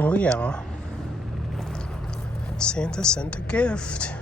Oh yeah. Santa sent a gift.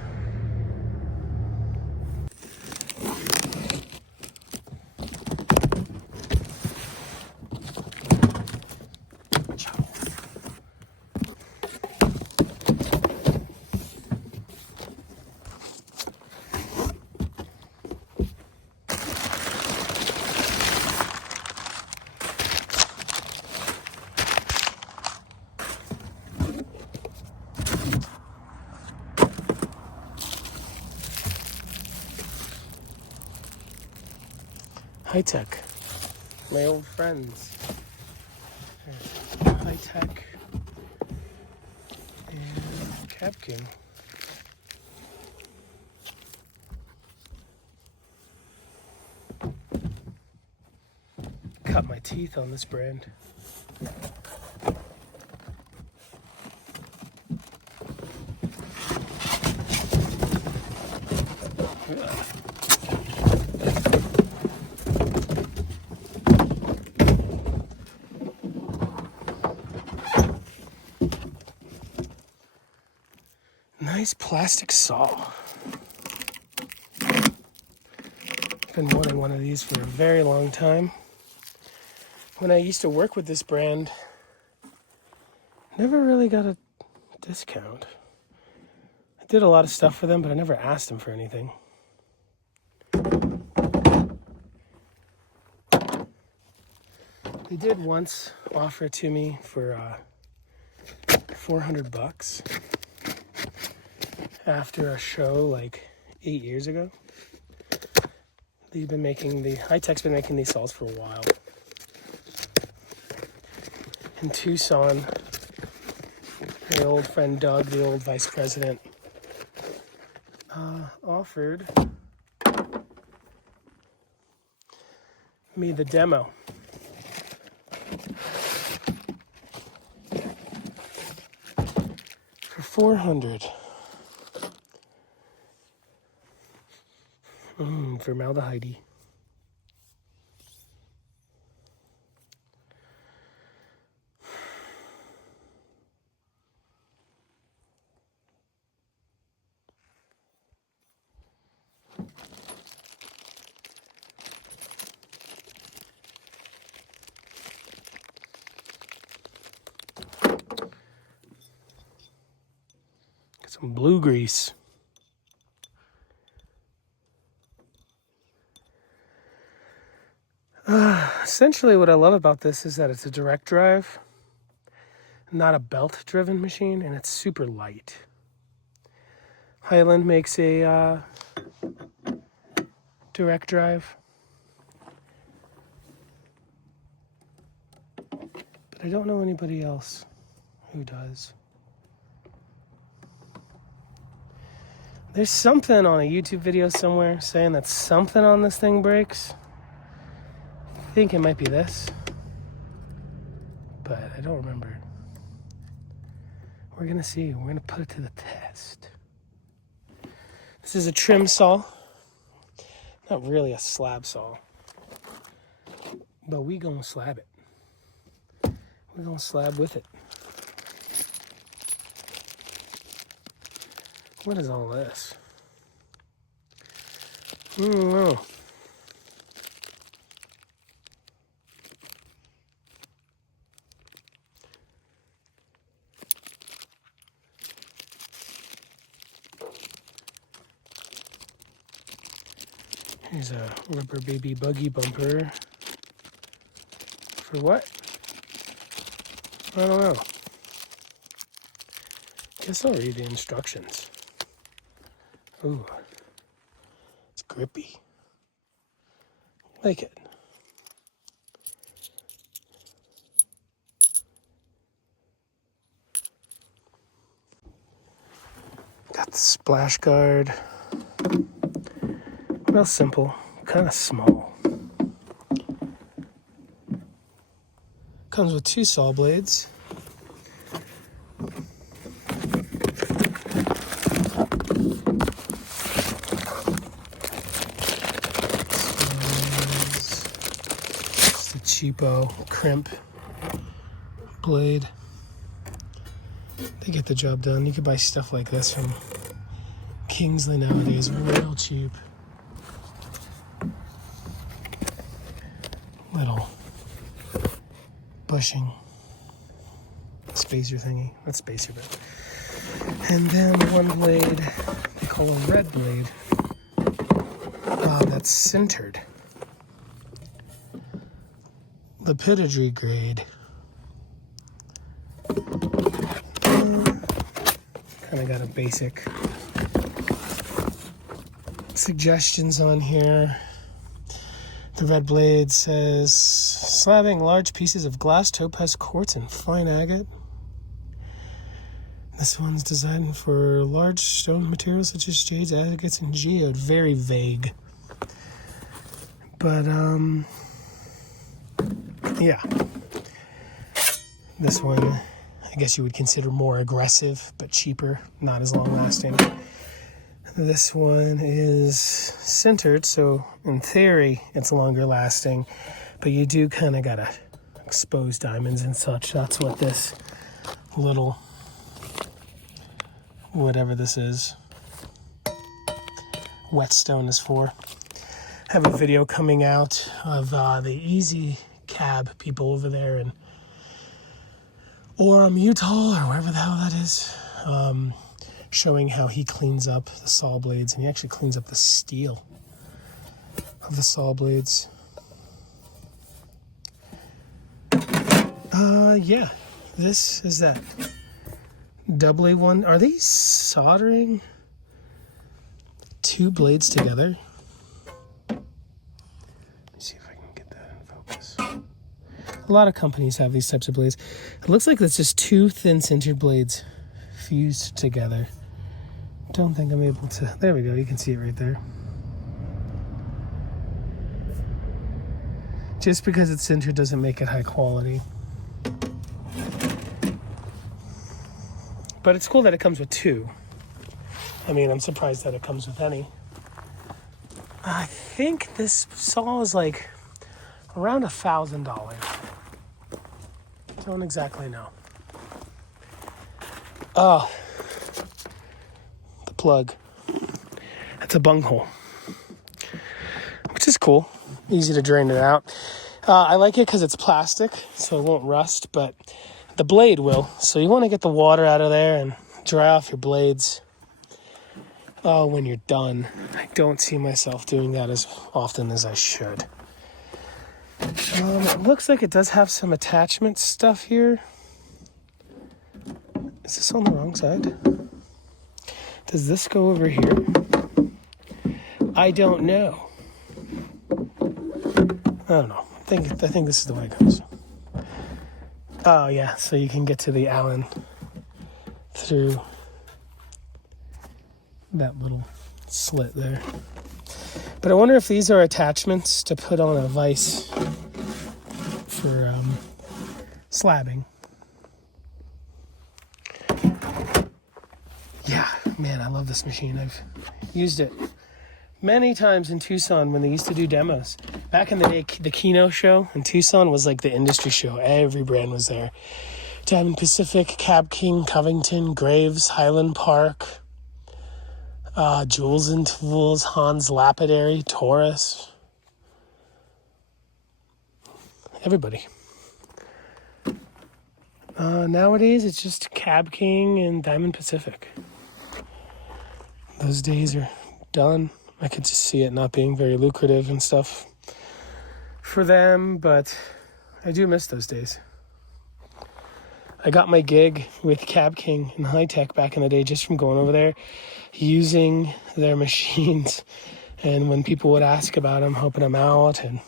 High Tech, my old friends. High Tech and Cap King. Cut my teeth on this brand. Nice plastic saw. Been wanting one of these for a very long time. When I used to work with this brand, never really got a discount. I did a lot of stuff for them, but I never asked them for anything. They did once offer it to me for $400 after a show like 8 years ago. High Tech's been making these saws for a while. In Tucson, my old friend Doug, the old vice president, offered me the demo. For $400. Formaldehyde. Got some blue grease. Essentially what I love about this is that it's a direct drive, not a belt-driven machine, and it's super light. Highland makes a direct drive, but I don't know anybody else who does. There's something on a YouTube video somewhere saying that something on this thing breaks. I think it might be this, but I don't remember. We're gonna see. We're gonna put it to the test. This is a trim saw. Not really a slab saw, but we gonna slab it. We're gonna slab with it. What is all this? I don't know. Here's a rubber baby buggy bumper. For what? I don't know. Guess I'll read the instructions. Ooh, it's grippy. Like it. Got the splash guard. Real simple, kind of small. Comes with 2 saw blades. Just a cheapo crimp blade. they get the job done. You could buy stuff like this from Kingsley nowadays, real cheap. Little bushing spacer thingy. Not spacer, but. And then one blade they call a red blade. That's sintered. Lapidary grade. Kind of got a basic suggestions on here. The red blade says slabbing large pieces of glass, topaz, quartz, and fine agate. This one's designed for large stone materials such as jades, agates, and geode. Very vague. But, yeah. This one, I guess you would consider more aggressive, but cheaper, not as long lasting. This one is sintered, so in theory, it's longer lasting, but you do kind of gotta expose diamonds and such. That's what this little, whatever this is, whetstone is for. I have a video coming out of the Easy Cab people over there in Orem, Utah, or wherever the hell that is, showing how he cleans up the saw blades, and he actually cleans up the steel of the saw blades. Yeah, this is that doubly one. Are they soldering two blades together? Let me see if I can get that in focus. A lot of companies have these types of blades. It looks like it's just two thin sintered blades fused together. Don't think I'm able to. There we go. You can see it right there. Just because it's sintered doesn't make it high quality. But it's cool that it comes with two. I mean, I'm surprised that it comes with any. I think this saw is like around $1,000. Don't exactly know. Oh, the plug. That's a bunghole, which is cool. Easy to drain it out. I like it because it's plastic, so it won't rust, but the blade will. So you want to get the water out of there and dry off your blades when you're done. I don't see myself doing that as often as I should. It looks like it does have some attachment stuff here. Is this on the wrong side? Does this go over here? I don't know. I don't know. I think this is the way it goes. Oh yeah, so you can get to the Allen through that little slit there. But I wonder if these are attachments to put on a vise for slabbing. Yeah, man, I love this machine. I've used it many times in Tucson when they used to do demos. Back in the day, the Keno show in Tucson was like the industry show. Every brand was there. Diamond Pacific, Cab King, Covington, Graves, Highland Park, Jewels and Tools, Hans Lapidary, Taurus. Everybody. Nowadays, it's just Cab King and Diamond Pacific. Those days are done. I could just see it not being very lucrative and stuff for them, but I do miss those days. I got my gig with Cab King and High Tech back in the day just from going over there, using their machines. And when people would ask about them, helping them out, and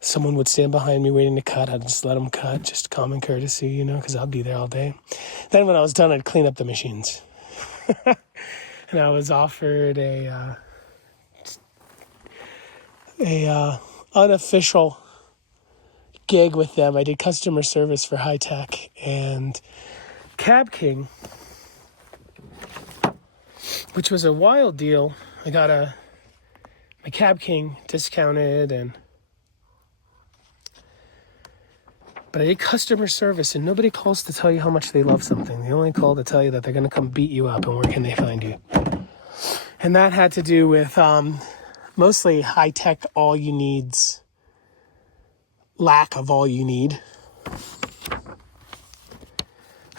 someone would stand behind me waiting to cut, I'd just let them cut, just common courtesy, you know, because I'll be there all day. Then when I was done, I'd clean up the machines. And I was offered a unofficial gig with them. I did customer service for High Tech and Cab King, which was a wild deal. I got my Cab King discounted, But I hate customer service, and nobody calls to tell you how much they love something. They only call to tell you that they're going to come beat you up, and where can they find you? And that had to do with mostly high-tech all-you-needs, lack of all you need.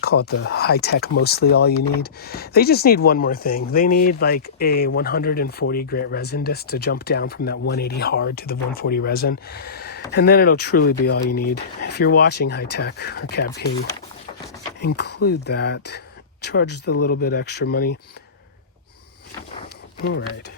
Call it the high-tech mostly all you need. They just need one more thing. They need like a 140 grit resin disc to jump down from that 180 hard to the 140 resin. And then it'll truly be all you need. If you're washing high-tech or Cab King, include that. Charges a little bit extra money. All right.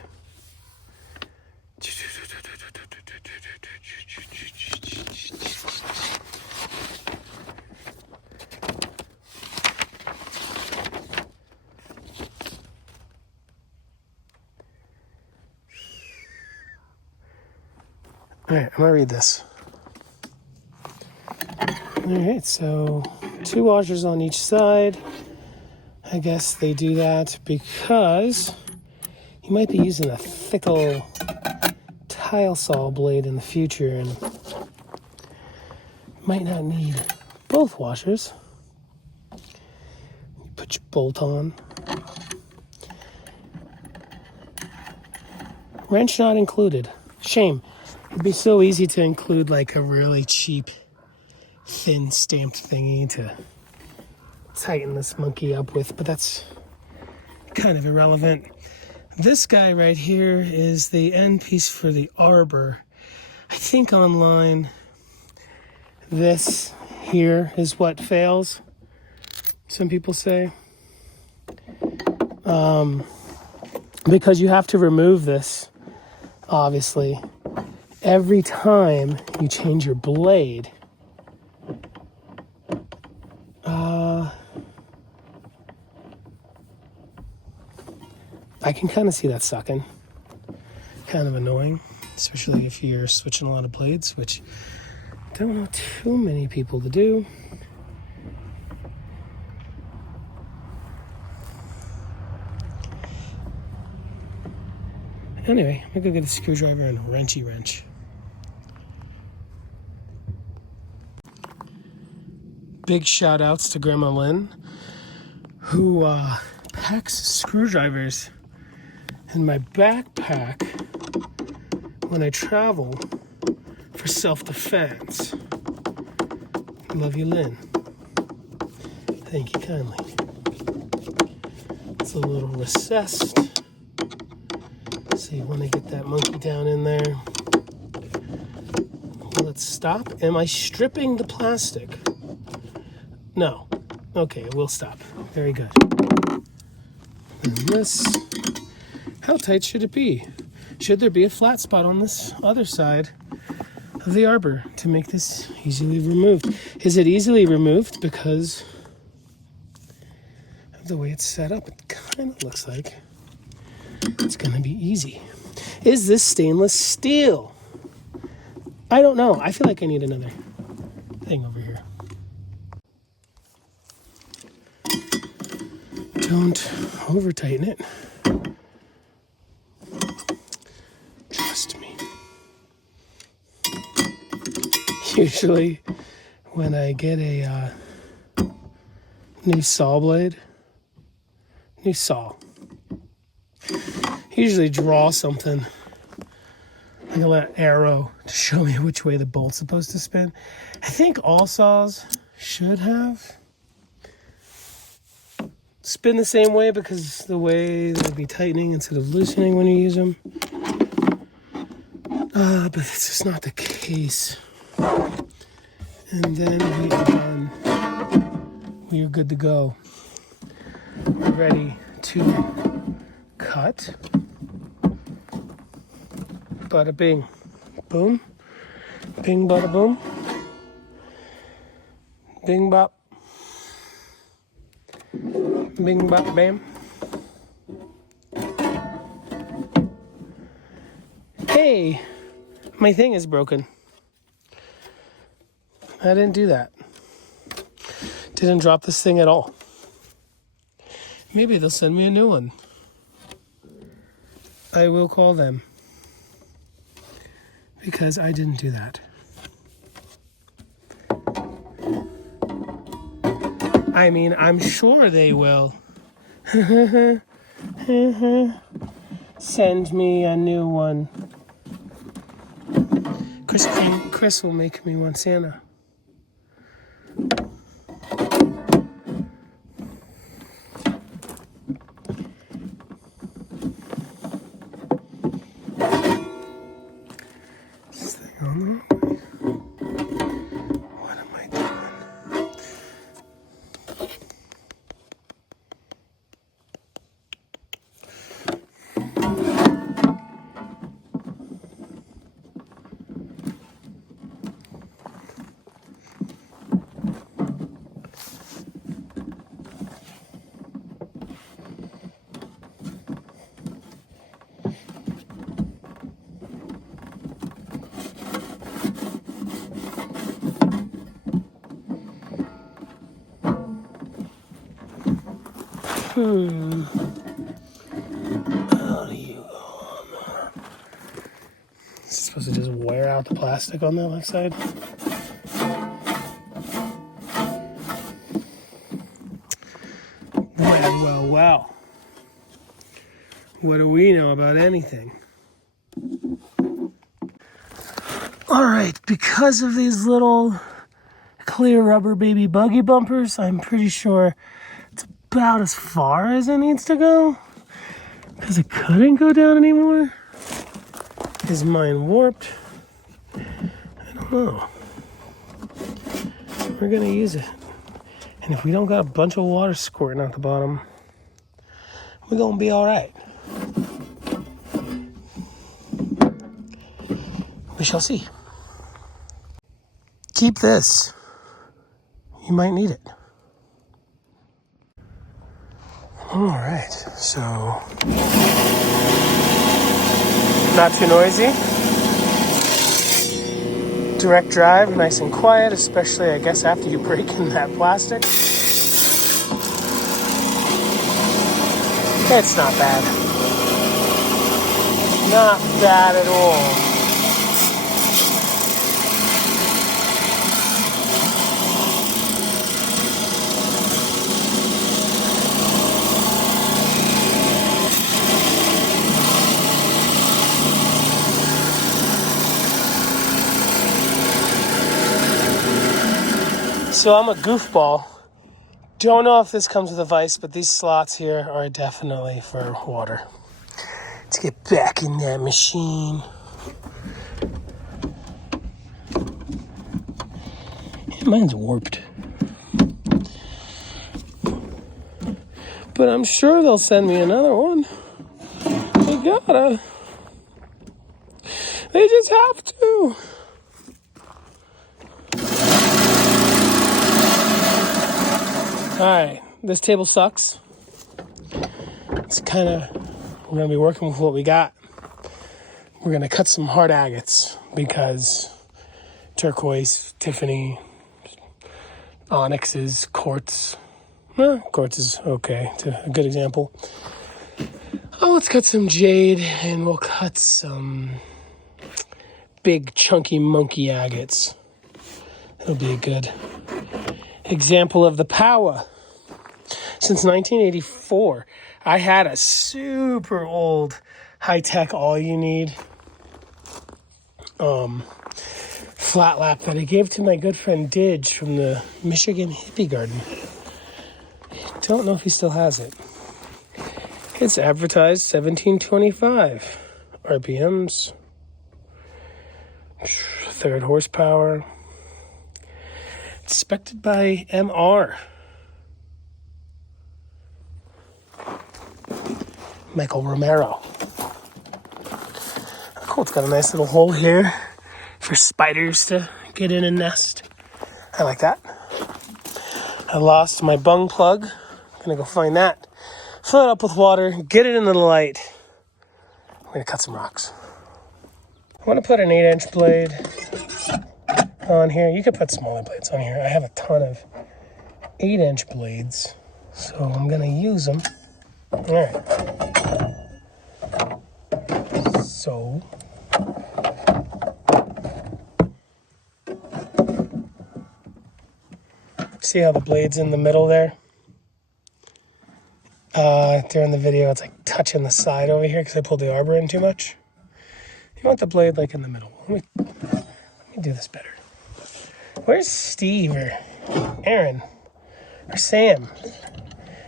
All right, I'm gonna read this. All right, so 2 washers on each side. I guess they do that because you might be using a thick tile saw blade in the future and might not need both washers. You put your bolt on. Wrench not included. Shame. It'd be so easy to include like a really cheap, thin stamped thingy to tighten this monkey up with, but that's kind of irrelevant. This guy right here is the end piece for the arbor. I think online this here is what fails, some people say. Because you have to remove this, obviously, every time you change your blade. I can kind of see that sucking. Kind of annoying, especially if you're switching a lot of blades, which I don't know too many people to do. Anyway, I'm gonna go get a screwdriver and a wrenchy wrench. Big shout outs to Grandma Lynn, who packs screwdrivers in my backpack when I travel for self-defense. Love you, Lynn. Thank you kindly. It's a little recessed. So you want to get that monkey down in there. Let's stop. Am I stripping the plastic? No. Okay, we'll stop. Very good. And this, how tight should it be? Should there be a flat spot on this other side of the arbor to make this easily removed? Is it easily removed because of the way it's set up? It kind of looks like it's going to be easy. Is this stainless steel? I don't know. I feel like I need another thing over here. Don't over tighten it. Trust me. Usually when I get a new saw blade, new saw, usually draw something like a little arrow to show me which way the bolt's supposed to spin. I think all saws should have spin the same way because the way they'll be tightening instead of loosening when you use them. But that's just not the case. And then we are done. We are good to go. We're ready to cut. Bada bing, boom, bing bada boom, bing bop, bing bop bam. Hey, my thing is broken. I didn't do that. Didn't drop this thing at all. Maybe they'll send me a new one. I will call them. Because I didn't do that. I mean, I'm sure they will. Send me a new one. Chris will make me one, Santa. This thing on there? What am I doing? How do you go on there? Is it supposed to just wear out the plastic on the left side? Well. What do we know about anything? Alright, because of these little clear rubber baby buggy bumpers, I'm pretty sure it's about as far as it needs to go. Because it couldn't go down anymore. Is mine warped? I don't know. We're gonna use it. And if we don't got a bunch of water squirting out the bottom, we're gonna be alright. We shall see. Keep this. You might need it. Alright, so not too noisy. Direct drive, nice and quiet, especially I guess after you break in that plastic. It's not bad. Not bad at all. So I'm a goofball. Don't know if this comes with a vise, but these slots here are definitely for water. Let's get back in that machine. Mine's warped. But I'm sure they'll send me another one. They gotta. They just have to. Alright, this table sucks. It's kind of, we're going to be working with what we got. We're going to cut some hard agates because turquoise, Tiffany, onyxes, quartz. Quartz is okay, it's a good example. Oh, let's cut some jade and we'll cut some big chunky monkey agates. It'll be a good example of the power. Since 1984, I had a super old high-tech all-you-need flat lap that I gave to my good friend Didge from the Michigan Hippie Garden. Don't know if he still has it. It's advertised 1725 RPMs, 3rd horsepower. Inspected by MR. Michael Romero. Cool, it's got a nice little hole here for spiders to get in and nest. I like that. I lost my bung plug. I'm gonna go find that. Fill it up with water, get it into the light. I'm gonna cut some rocks. I want to put an 8-inch blade on here. You could put smaller blades on here. I have a ton of 8-inch blades, so I'm gonna use them. All right. So See how the blade's in the middle there? During the video, it's like touching the side over here because I pulled the arbor in too much. You want the blade like in the middle. Let me do this better. Where's Steve or Aaron or Sam?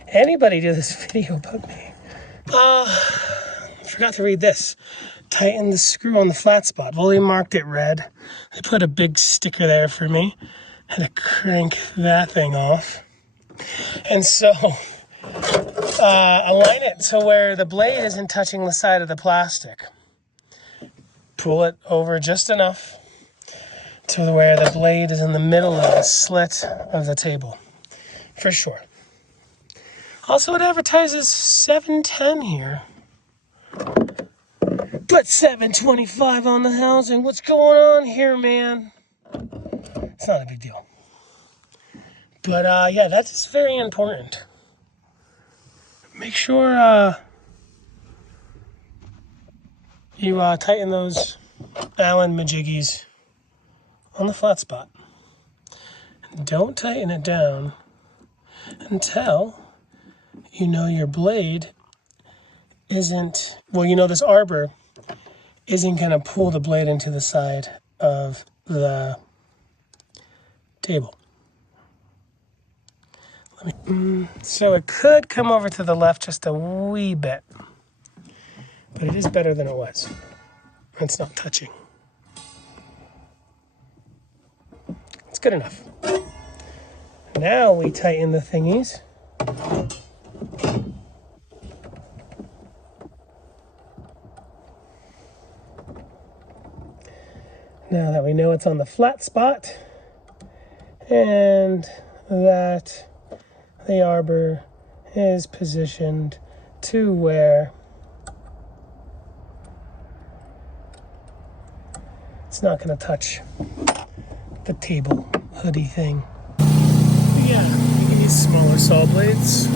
Anybody do this video but me? Forgot to read this. Tighten the screw on the flat spot. Well, they marked it red. They put a big sticker there for me. Had to crank that thing off. And so, align it to where the blade isn't touching the side of the plastic. Pull it over just enough to where the blade is in the middle of the slit of the table. For sure. Also, it advertises 710 here. But 725 on the housing. What's going on here, man? It's not a big deal. But, yeah, that's very important. Make sure you tighten those Allen majiggies on the flat spot. Don't tighten it down until you know your blade isn't, well, you know this arbor isn't going to pull the blade into the side of the table. So it could come over to the left just a wee bit, but it is better than it was. It's not touching. It's good enough. Now we tighten the thingies. Now that we know it's on the flat spot and that the arbor is positioned to where it's not going to touch the table hoodie thing. But yeah, you can use smaller saw blades.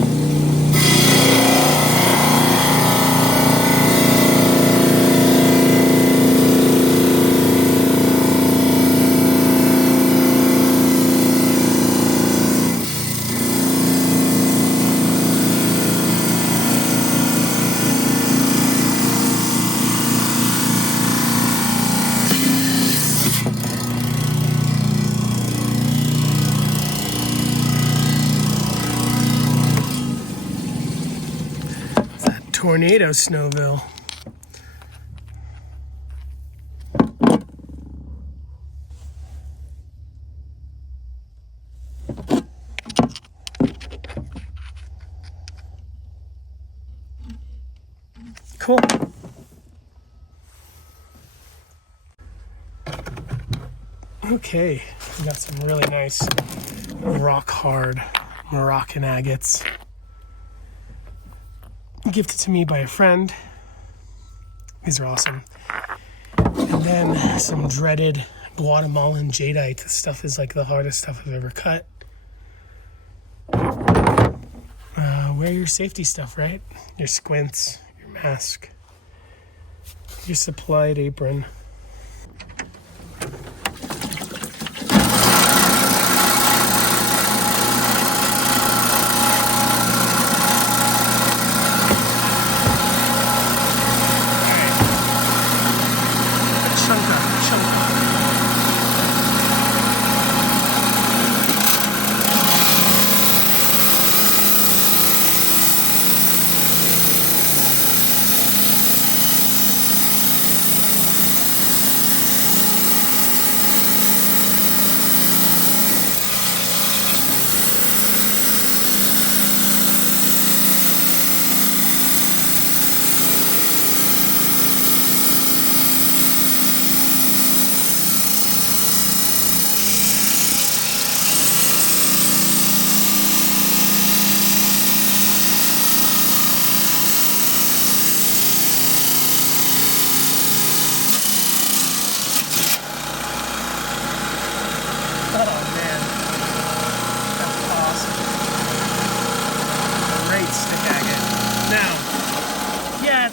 Tornado Snowville. Cool. Okay, we got some really nice rock hard Moroccan agates. Gifted to me by a friend. These are awesome. And then some dreaded Guatemalan jadeite. This stuff is like the hardest stuff I've ever cut. Wear your safety stuff, right? Your squints, your mask, your supplied apron.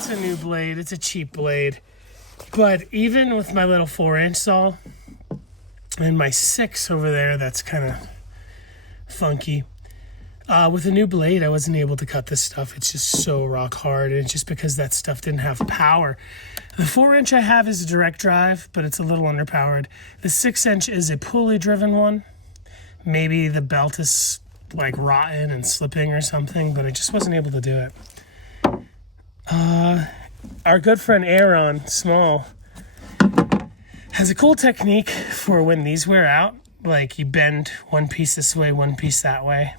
A new blade. It's a cheap blade, but even with my little 4-inch saw and my 6 over there, that's kind of funky. With a new blade, I wasn't able to cut this stuff. It's just so rock hard, and it's just because that stuff didn't have power. The 4-inch I have is a direct drive, but it's a little underpowered. The 6-inch is a pulley-driven one. Maybe the belt is like rotten and slipping or something, but I just wasn't able to do it. Our good friend Aaron Small has a cool technique for when these wear out. Like you bend one piece this way, one piece that way.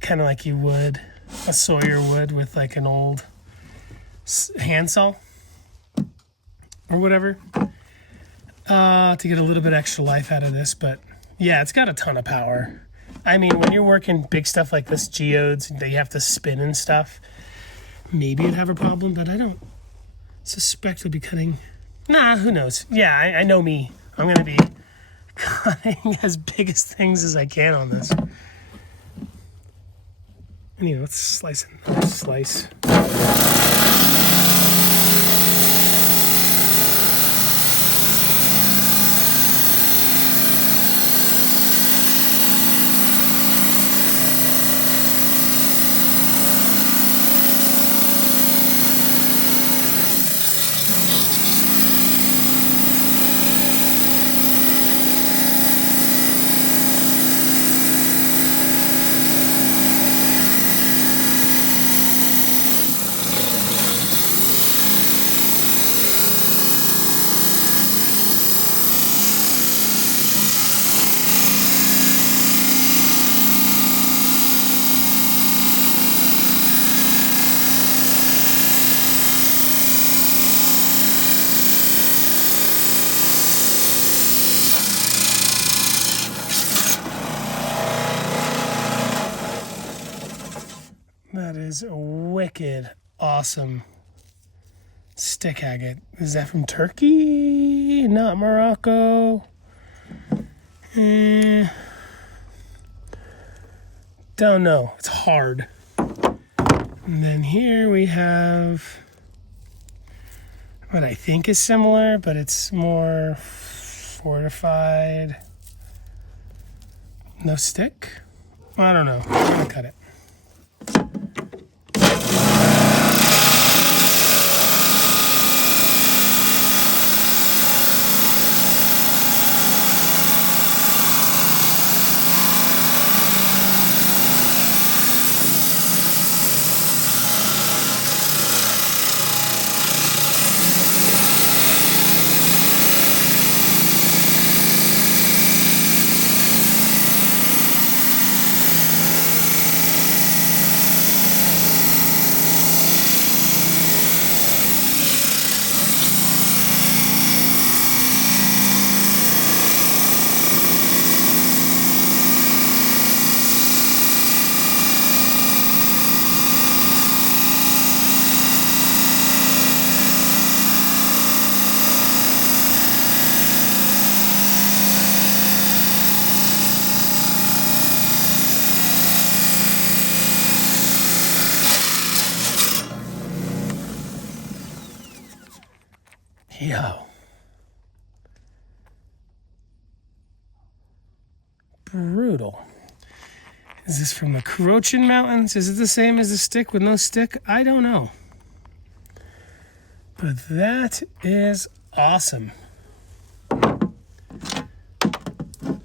Kind of like you would, a sawyer would with like an old handsaw or whatever. To get a little bit extra life out of this, but yeah, it's got a ton of power. I mean, when you're working big stuff like this, geodes, that you have to spin and stuff, maybe it'd have a problem, but I don't suspect it'll be cutting. Nah, who knows? Yeah, I know me. I'm going to be cutting as big as things as I can on this. Anyway, let's slice it. Slice. That is a wicked awesome stick agate. Is that from Turkey? Not Morocco. Don't know. It's hard. And then here we have what I think is similar, but it's more fortified. No stick? I don't know. I'm gonna cut it. Yo. Brutal. Is this from the Croatian Mountains? Is it the same as the stick with no stick? I don't know. But that is awesome.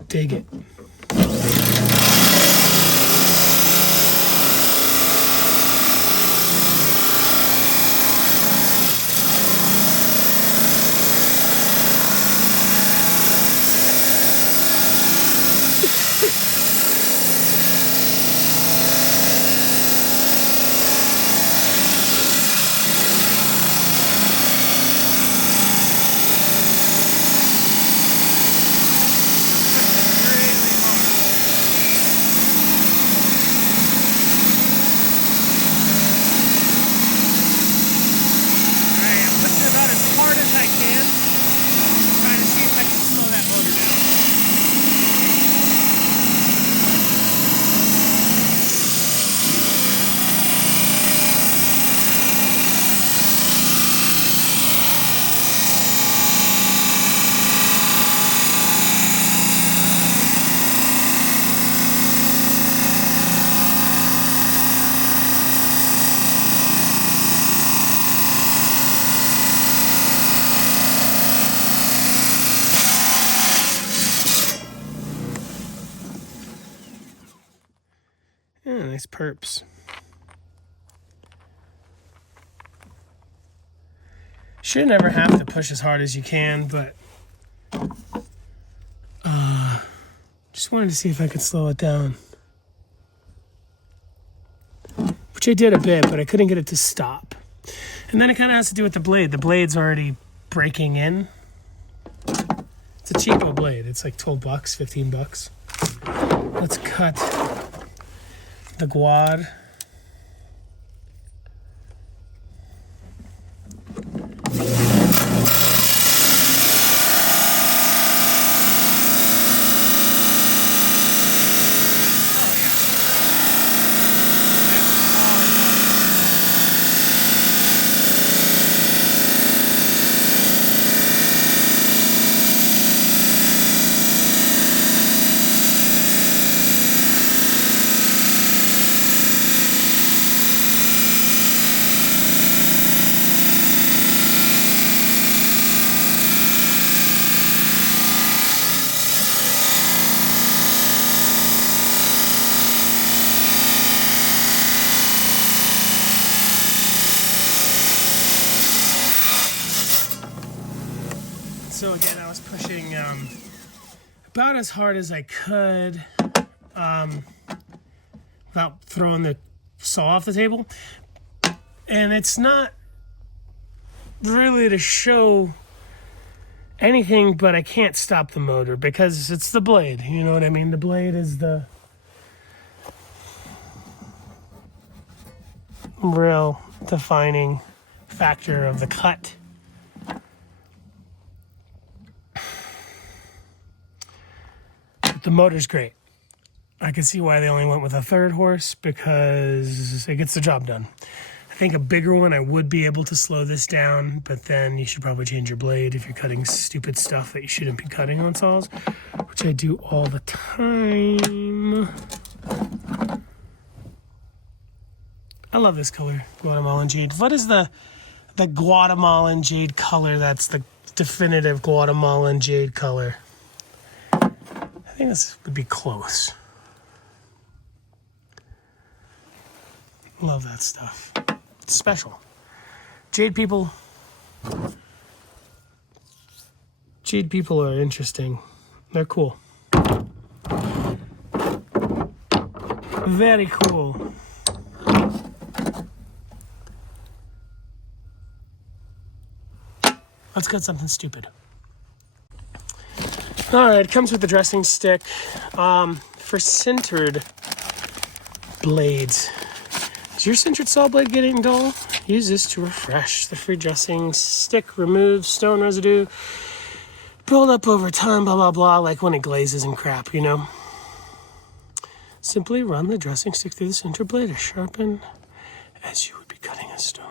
Dig it. Yeah, nice perps. Should never have to push as hard as you can, but just wanted to see if I could slow it down. Which I did a bit, but I couldn't get it to stop. And then it kind of has to do with the blade. The blade's already breaking in. It's a cheapo blade. It's like 12 bucks, 15 bucks. Let's cut the guad. So again, I was pushing about as hard as I could without throwing the saw off the table. And it's not really to show anything, but I can't stop the motor because it's the blade. You know what I mean? The blade is the real defining factor of the cut. The motor's great. I can see why they only went with a 3rd horse because it gets the job done. I think a bigger one, I would be able to slow this down, but then you should probably change your blade if you're cutting stupid stuff that you shouldn't be cutting on saws, which I do all the time. I love this color, Guatemalan jade. What is the Guatemalan jade color that's the definitive Guatemalan jade color? I think this would be close. Love that stuff. It's special. Jade people are interesting. They're cool. Very cool. Let's cut something stupid. All right, it comes with the dressing stick. For sintered blades, is your sintered saw blade getting dull? Use this to refresh. The free dressing stick removes stone residue, build up over time, blah, blah, blah, like when it glazes and crap, you know? Simply run the dressing stick through the sintered blade to sharpen as you would be cutting a stone.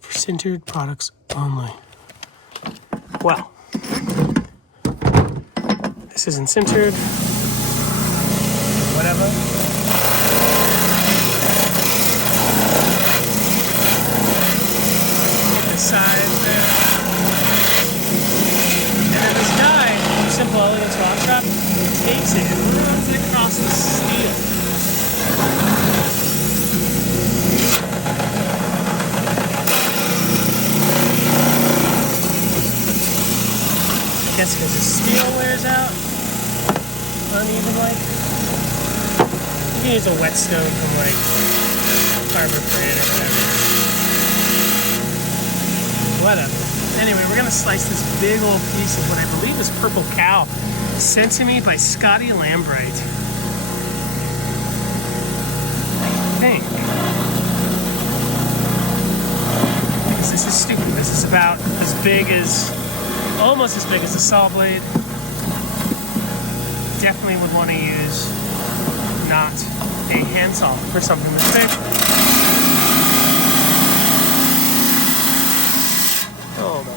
For sintered products only. Well, this isn't sintered. Whatever. The sides there. And then this guy, Simple Elegance Rock Shop, takes it and runs it across the steel. I guess because the steel wears out unevenly. You can use a whetstone from like Harbor Freight or whatever. Anyway, we're gonna slice this big old piece of what I believe is purple cow, sent to me by Scotty Lambright. I think. Because this is stupid. This is about as big as, almost as big as a saw blade. Definitely would want to use not a handsaw for something this big. Hold on.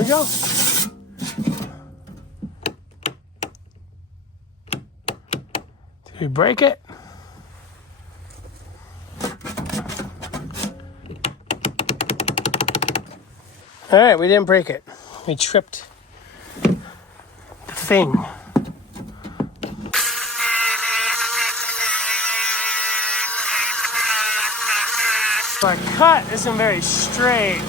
we go. Did we break it? All right, we didn't break it. We tripped the thing. Our cut isn't very straight,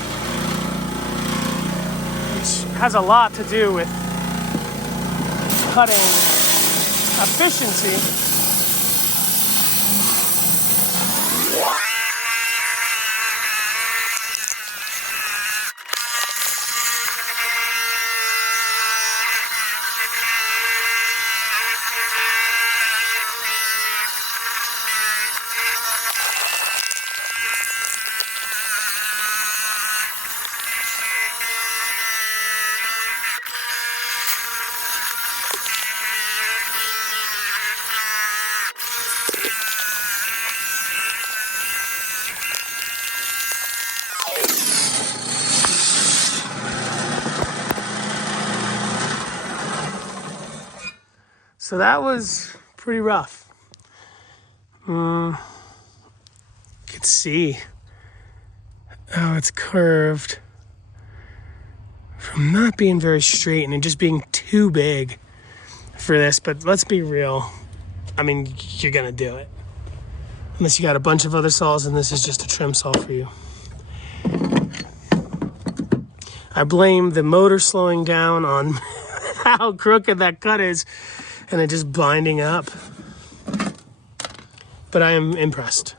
which has a lot to do with cutting efficiency. So that was pretty rough. You can see how it's curved from not being very straight and just being too big for this. But let's be real. I mean, you're gonna do it. Unless you got a bunch of other saws and this is just a trim saw for you. I blame the motor slowing down on how crooked that cut is and it just binding up. But I am impressed.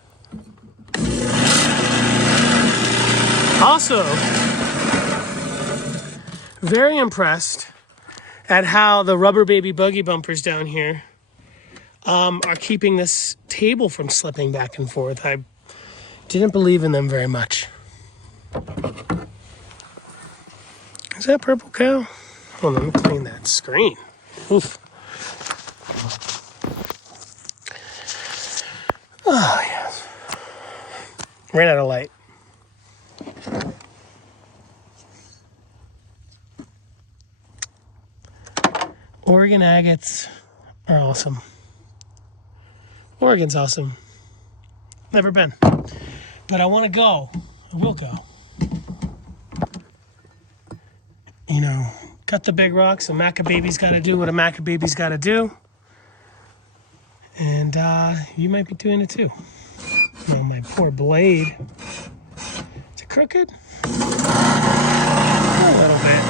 Also, very impressed at how the rubber baby buggy bumpers down here are keeping this table from slipping back and forth. I didn't believe in them very much. Is that purple cow? Hold on, let me clean that screen. Oof. Oh, yes. Ran out of light. Oregon agates are awesome. Oregon's awesome. Never been. But I want to go. I will go. You know, cut the big rocks. A Macababy's got to do what a Macababy's got to do. And you might be doing it too. Oh, my poor blade. Is it crooked? A little bit.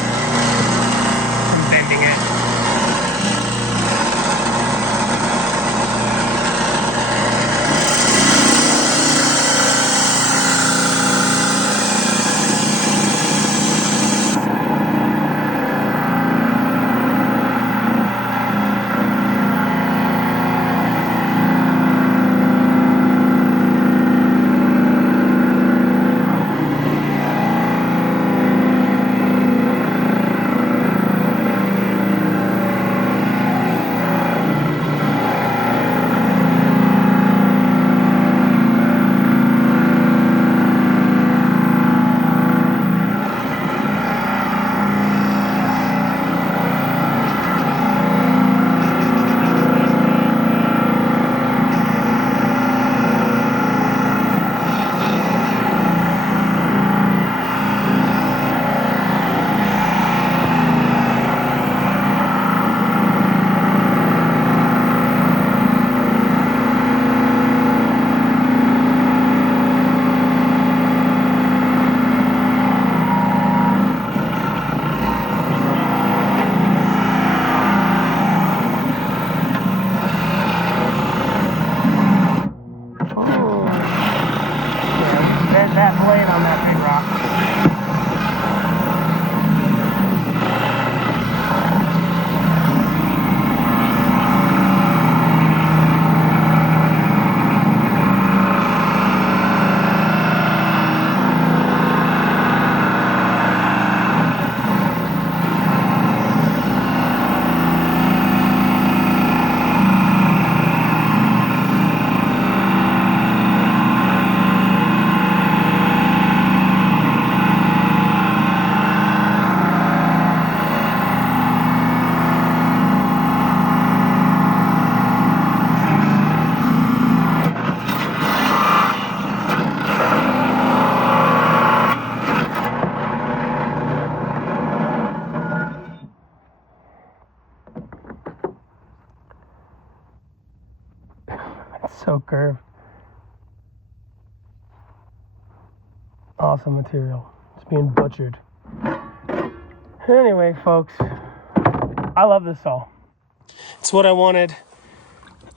I'm bending it. It's so curved. Awesome material. It's being butchered. Anyway, folks, I love this saw. It's what I wanted.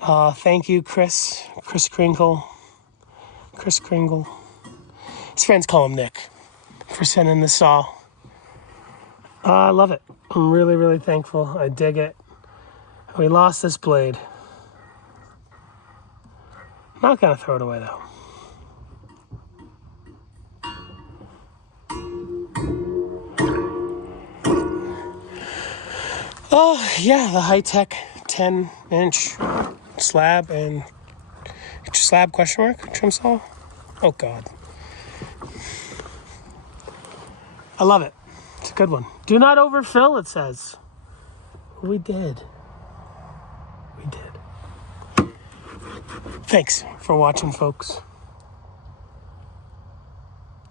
Thank you, Chris Kringle. His friends call him Nick, for sending the saw. I love it. I'm really, really thankful. I dig it. We lost this blade. Not gonna throw it away though. Oh yeah, the high-tech 10-inch slab and slab question mark trim saw. Oh God. I love it. It's a good one. Do not overfill, it says. We did. We did. Thanks for watching, folks.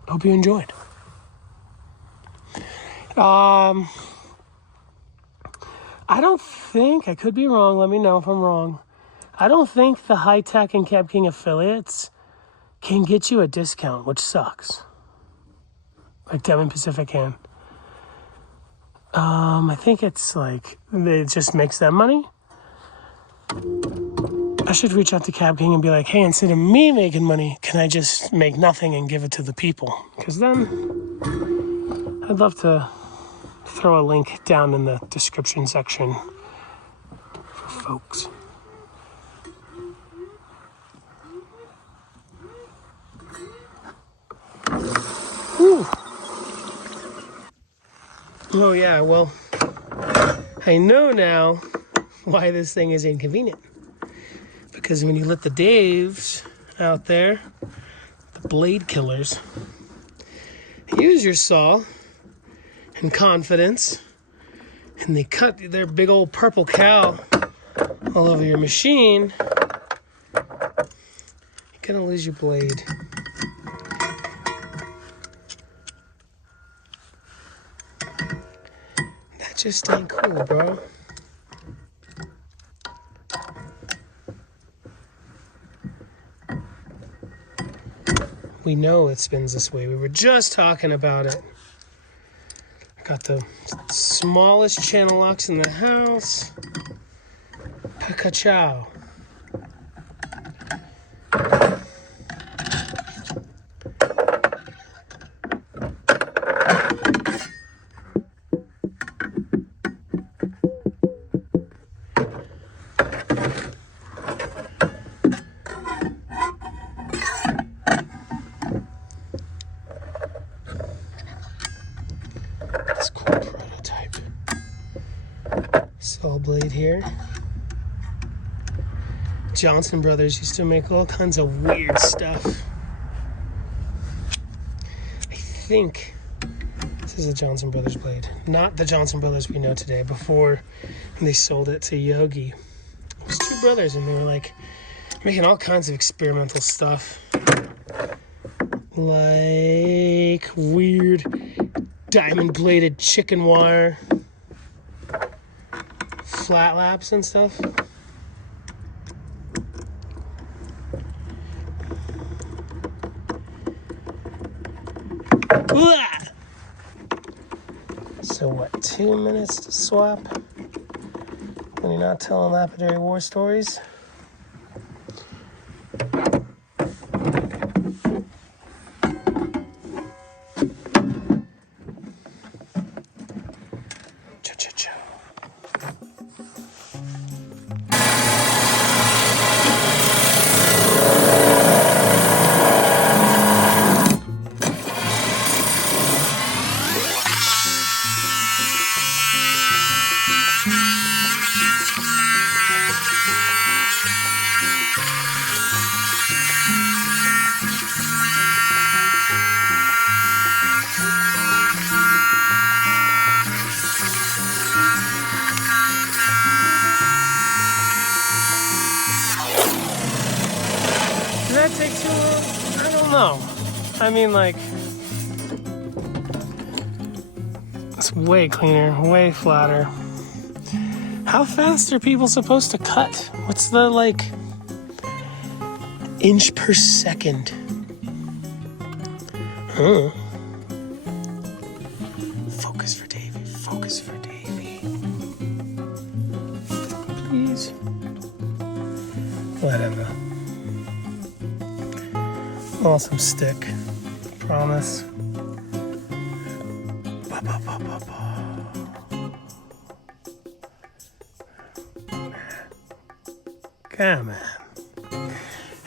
Hope you enjoyed. I don't think, I could be wrong, let me know if I'm wrong. I don't think the High-Tech and Cab King affiliates can get you a discount, which sucks. Like Devon Pacific can. I think it's like, it just makes them money. I should reach out to Cab King and be like, hey, instead of me making money, can I just make nothing and give it to the people? Because then I'd love to throw a link down in the description section for folks. Whew. Oh yeah, well, I know now why this thing is inconvenient. Because when you let the Daves out there, the blade killers, use your saw in confidence, and they cut their big old purple cow all over your machine, you're gonna lose your blade. That just ain't cool, bro. We know it spins this way. We were just talking about it. Got the smallest channel locks in the house. Pacachow. This cool prototype saw blade here. Johnson Brothers used to make all kinds of weird stuff. I think this is a Johnson Brothers blade. Not the Johnson Brothers we know today. Before they sold it to Yogi. It was two brothers and they were like making all kinds of experimental stuff. Like weird diamond-bladed chicken wire flat laps and stuff. So what, 2 minutes to swap when you're not telling lapidary war stories? Cha-cha-cha. Did that take too long? I don't know. I mean, like, it's way cleaner, way flatter. How fast are people supposed to cut? What's the, like, inch per second. Huh. Focus for Davey. Focus for Davey. Please. Let him know. Awesome stick. Promise. Ba, ba, ba, ba, ba. Come on.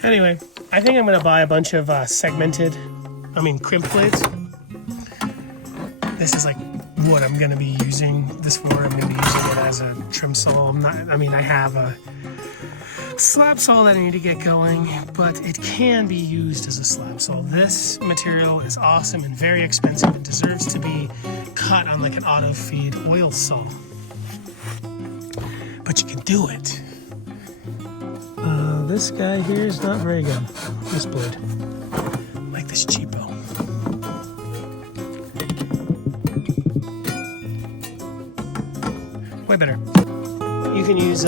Anyway, I think I'm going to buy a bunch of crimp blades. This is like what I'm going to be using this for. I'm going to be using it as a trim saw. I have a slab saw that I need to get going, but it can be used as a slab saw. This material is awesome and very expensive and deserves to be cut on like an auto feed oil saw. But you can do it. This guy here is not very good. This blade. Like this cheapo. Way better. You can use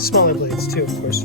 smaller blades too, of course.